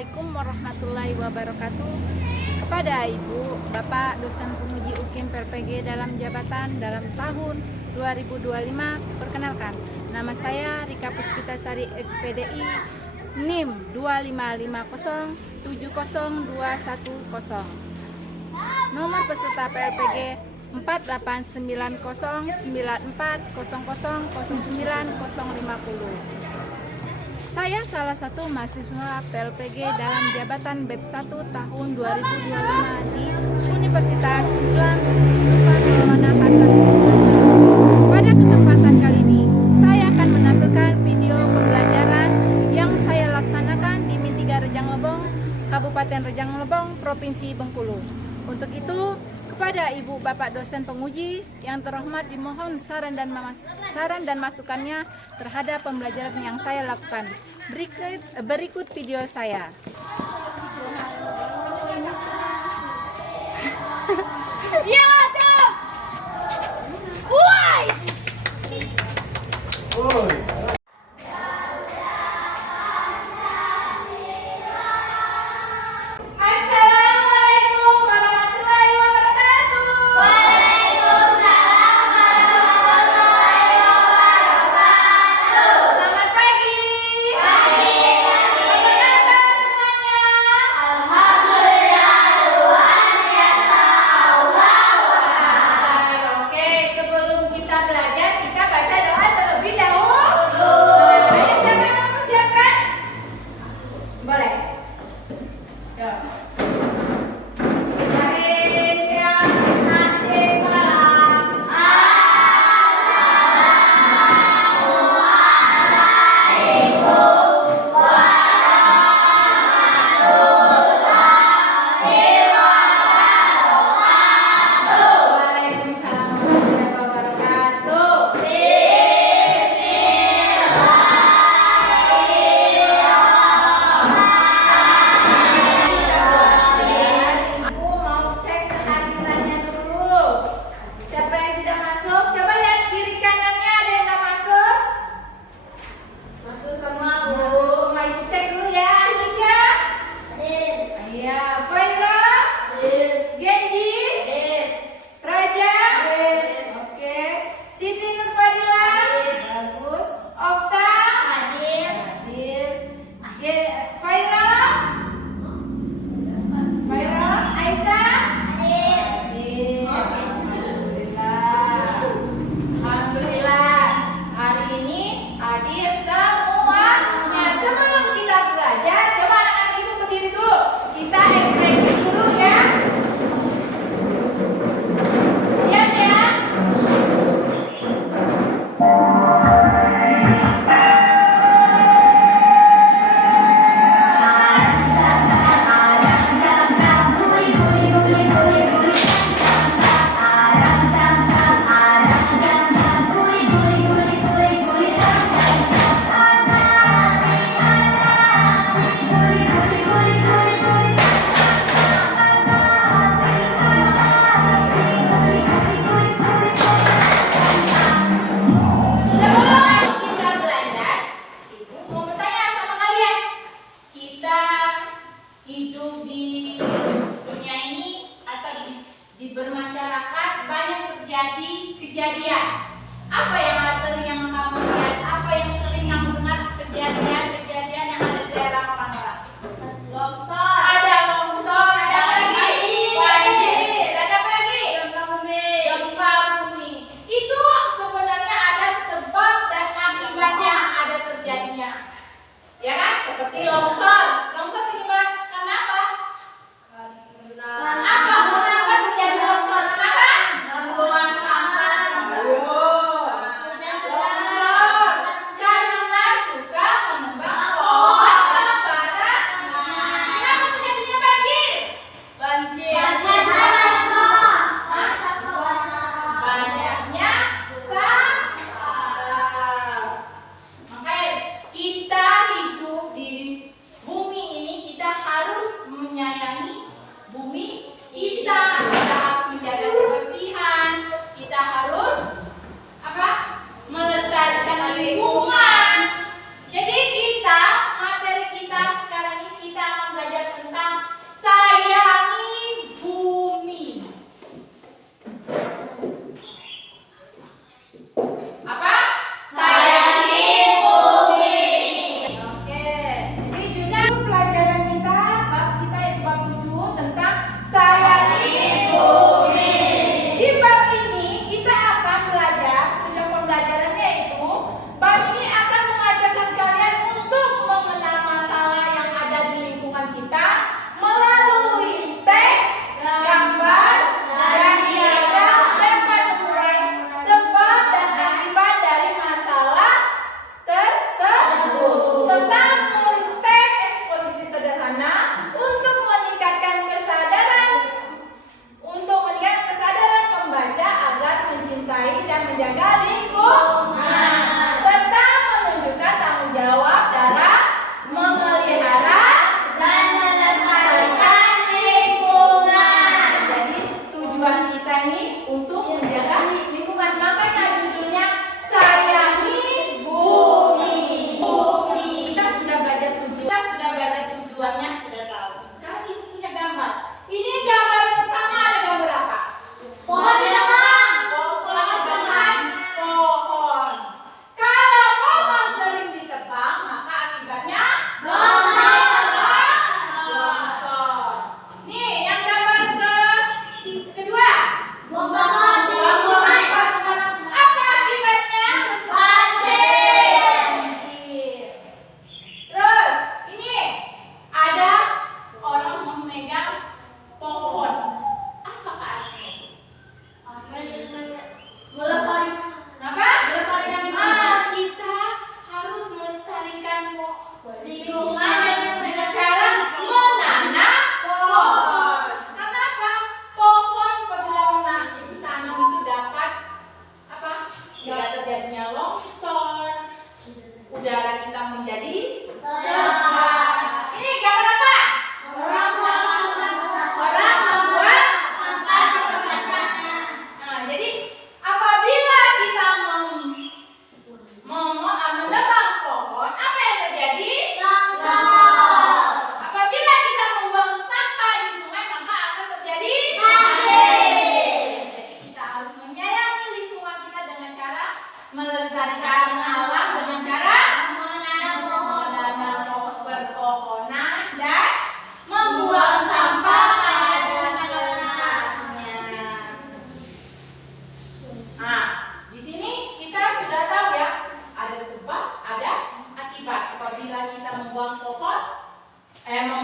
Assalamualaikum warahmatullahi wabarakatuh. Kepada Ibu, Bapak dosen penguji UKIM PLPG dalam jabatan dalam tahun 2025, perkenalkan, nama saya Rika Puspitasari SPDI NIM 255070210. Nomor peserta PLPG 48909400050. Saya salah satu mahasiswa PLPG dalam jabatan batch 1 tahun 2025 di Universitas Islam Sultan Maulana Hasan. Pada kesempatan kali ini, saya akan menampilkan video pembelajaran yang saya laksanakan di Mintiga Rejang Lebong, Kabupaten Rejang Lebong, Provinsi Bengkulu. Untuk itu, kepada Ibu Bapak dosen penguji yang terhormat, dimohon saran dan masukannya terhadap pembelajaran yang saya lakukan. Berikut video saya. Ya,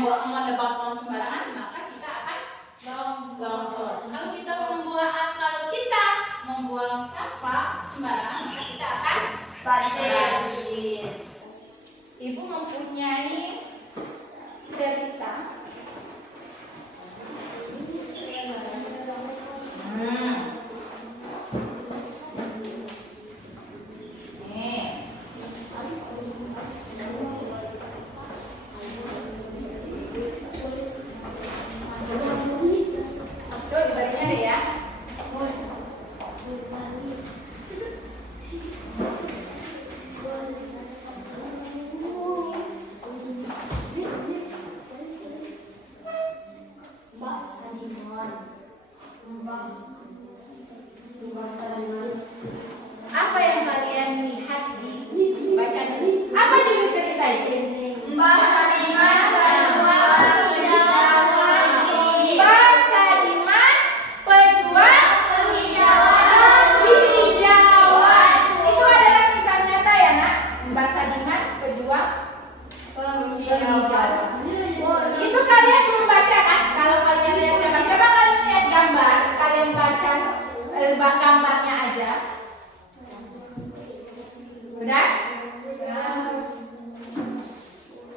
menebang sembarangan, maka kita akan longsor. Kalau kita membuang sampah sembarangan, maka kita akan banjir. Ibu mempunyai cerita. Apa yang kalian lihat di bacaan ini? Apa judul cerita ini? Mbak Sadiman pejuang penghijauan di Mbak Sadiman pejuang penghijauan. Itu adalah kisah nyata ya nak? Mbak Sadiman pejuang penghijauan. Itu kalian belum baca kan? Kalau kalian lihat gambar, coba kalian lihat gambar, kalian baca gambarnya aja. Udah?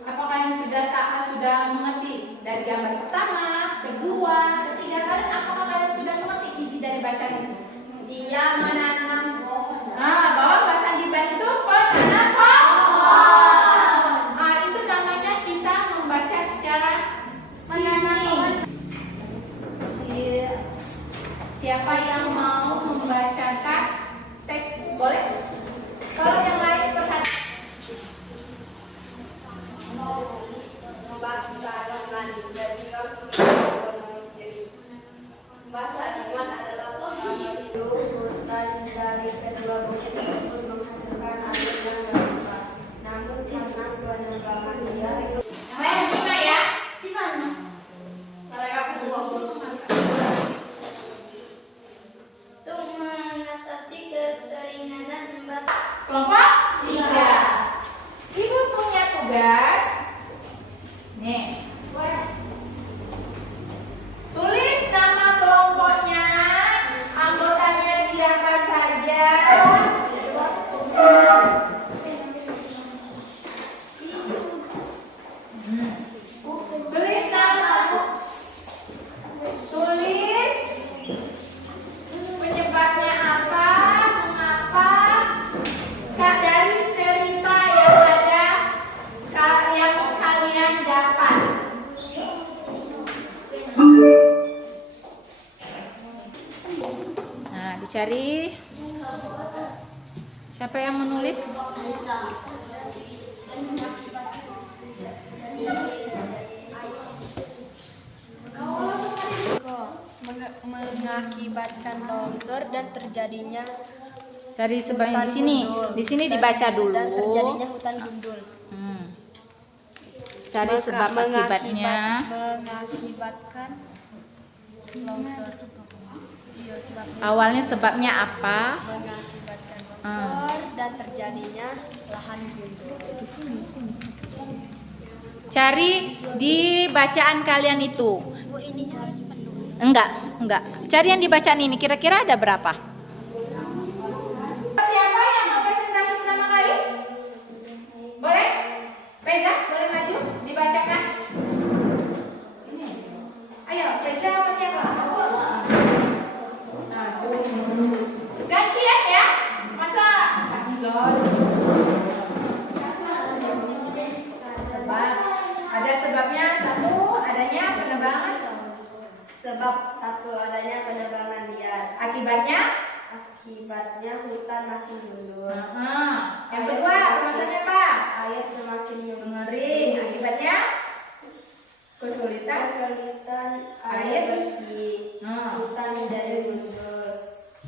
Apakah yang sudah mengerti dari gambar pertama, kedua, ketiga kalian? Apakah kalian sudah mengerti isi dari bacaan itu? Dia menanam pohon. Bahwa Mbak Sadiman itu penanam pohon. Itu namanya kita membaca secara menanam. Siapa yang mau membacakan teks? Boleh? Kalau yang lain perhatikan. Mbak Sadiman adalah pohon hutan dari kedua bukit tersebut menghasilkan air yang berlimpah. Namun karena penebangan dia Simak ya. Simak. mereka berdua untuk mengatasi kekeringan Mbak Kelompok 3. Ibu punya tugas. Nih. Tulis nama kelompoknya, anggotanya siapa saja. Tulis nama. Tulis penyebabnya apa, mengapa, dari cerita yang ada yang kalian dapat. Nah, dicari. Siapa yang menulis? mengakibatkan longsor dan terjadinya Cari sebabnya di sini. Di sini dibaca dulu. dan terjadinya hutan gundul. Cari sebab akibatnya. Mengakibatkan longsor. Iya, sebabnya Awalnya sebabnya apa? mengakibatkan longsor dan terjadinya lahan gundul. Cari di bacaan kalian itu. Bu, ininya harus penuh. Enggak. Cari yang di bacaan ini. Kira-kira ada berapa? Siapa yang mau presentasi pertama kali? Boleh? Reza, boleh maju? Dibacakan. Ayo, Reza apa siapa? Gantian ya. Masa? Sebab. Ada sebabnya satu, adanya penebangan. Sebab satu adanya penebangan liar. Akibatnya? Akibatnya hutan makin gundul. Yang kedua, permasalahannya apa? Air semakin Mengering. Akibatnya? Kesulitan air bersih. Hmm. Hutan menjadi gundul.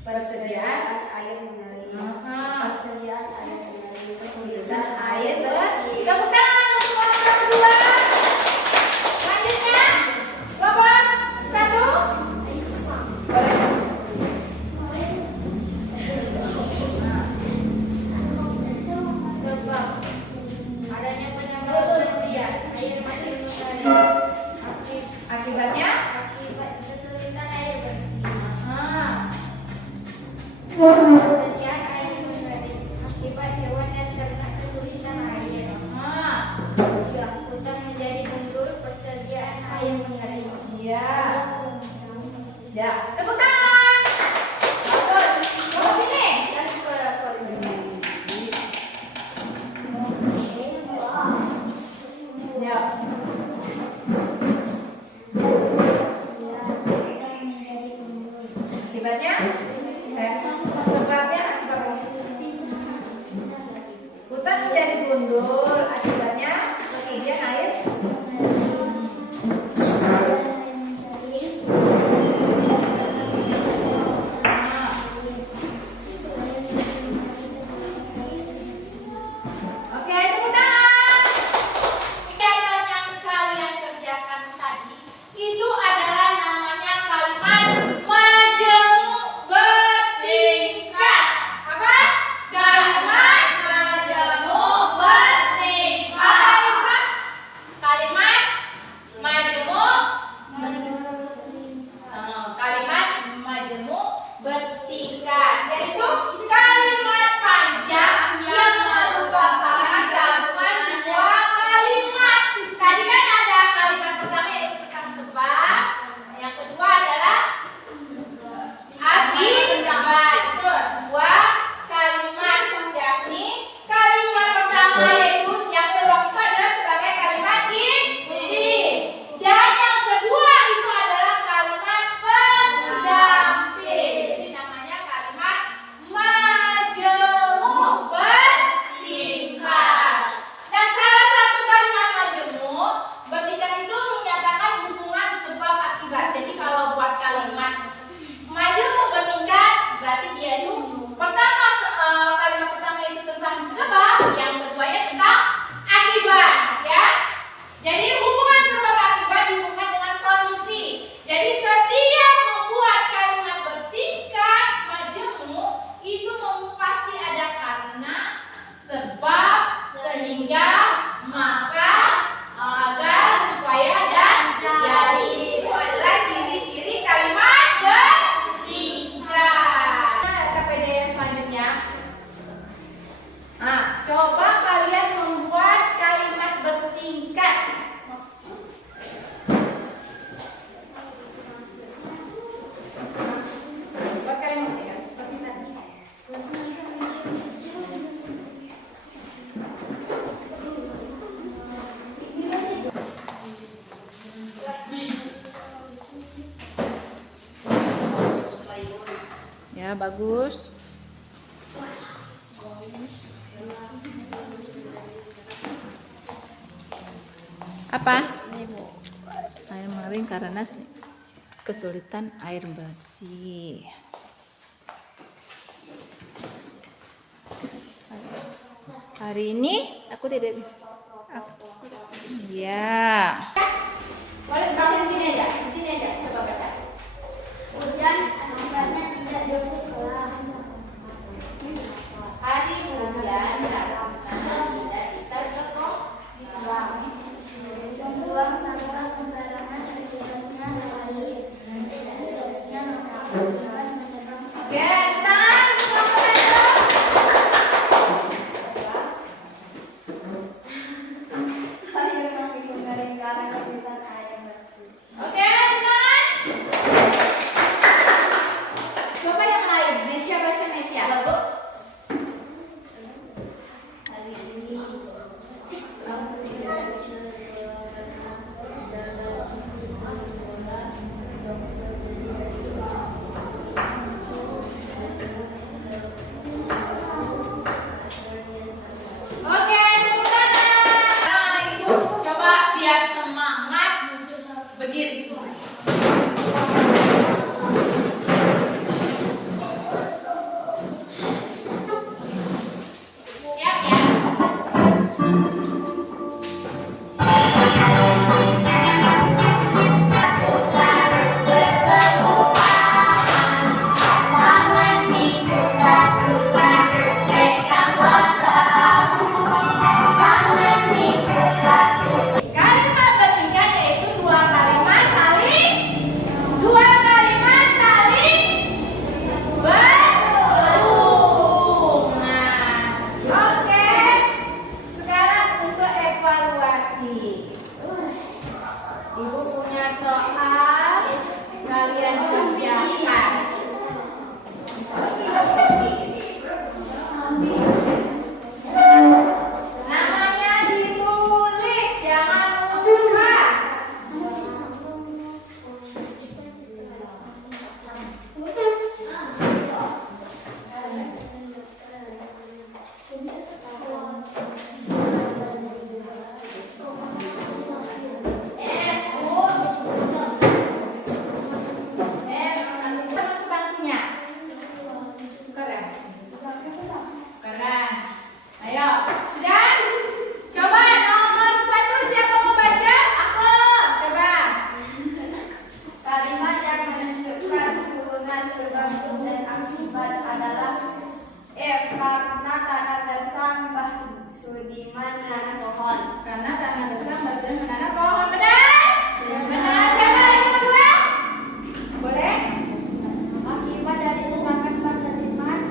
Persediaan air mengering. Persediaan air mengering. kesulitan air bersih. Tepuk tangan untuk kelompok kedua. Selanjutnya, kelompok 1. Boleh. Sebab adanya penyebab kemudian air makin mengering. Persediaan air mengalir akibat hewan dan ternak kesulitan air. Ya, hutan menjadi mundur persediaan air mengalir. Ya. Ya, tepuk tangan. Bagus. Bawa sini. Ya. Akibatnya? Sebabnya hutan menjadi gundul. Akibatnya ketinggian air. Oke, tepuk tangan. Kegiatan yang kalian kerjakan tadi itu adalah namanya kalimat majemuk bertingkat. Apa? Kalimat majemuk bertingkat. Kalimat majemuk. Kalimat majemuk bertingkat, yaitu kalimat panjang yang merupakan gabungan dua kalimat. Tadi kan ada kalimat pertama yaitu tentang sebab, yang kedua adalah akibat. Itu dua kalimat, yakni kalimat pertama yaitu yang sebab itu adalah sebagai kalimat inti, dan yang kedua itu adalah kalimat pendamping. Jadi namanya kalimat majemuk bertingkat. Dan salah satu kalimat majemuk bertingkat itu menyatakan hubungan sebab akibat. Jadi kalau buat kalimat majemuk bertingkat berarti dia itu pertama kalimat pertama itu tentang sebab, yang keduanya tentang akibat, ya. Jadi hubungan sebab akibat dihubungkan dengan konjungsi. Jadi setiap membuat kalimat bertingkat majemuk itu pasti ada karena, sebab, sehingga, maka, agar, supaya, dan jadi. Itu adalah ciri-ciri kalimat bertingkat. Nah, KPD yang selanjutnya. Nah, coba kalian membuat kalimat bertingkat. Buat kalimat bertingkat seperti tadi. Ya, bagus. Apa? Air mengering karena kesulitan air bersih. Hari ini aku tidak bisa. Ya. Boleh baca di sini aja, di sini aja, coba baca. Hujan akibatnya tidak bisa sekolah. Hari hujan karena tidak bisa sekolah. Membuang sampah sembarangan akibatnya air. Tidaknya akibat menyebabkan Oke, tangan air makin mengering karena kesulitan air bersih. Oke, tangan. Coba yang lain, Nesya baca Nesya. Hari ini aku tidak bisa sekolah karena Oke, tepuk tangan. Nah, itu coba biar semangat berdiri semua. Siap ya? Kalimat bertingkat yaitu dua kalimat saling Sudiman menanam pohon. Karena tanah gersang Mbak Sudiman menanam pohon. Benar? Benar. Siapa yang kedua? Boleh? Akibat dari tindakan Pak Sudiman.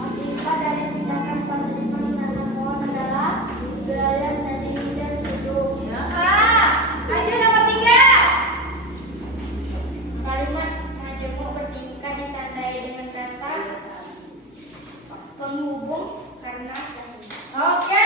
Akibat dari tindakan Pak Sudiman menanam pohon adalah wilayah menjadi hijau sejuk. Ya, Kak. Lanjut nomor 3. Kalimat majemuk bertingkat ditandai dengan kata penghubung karena Oke.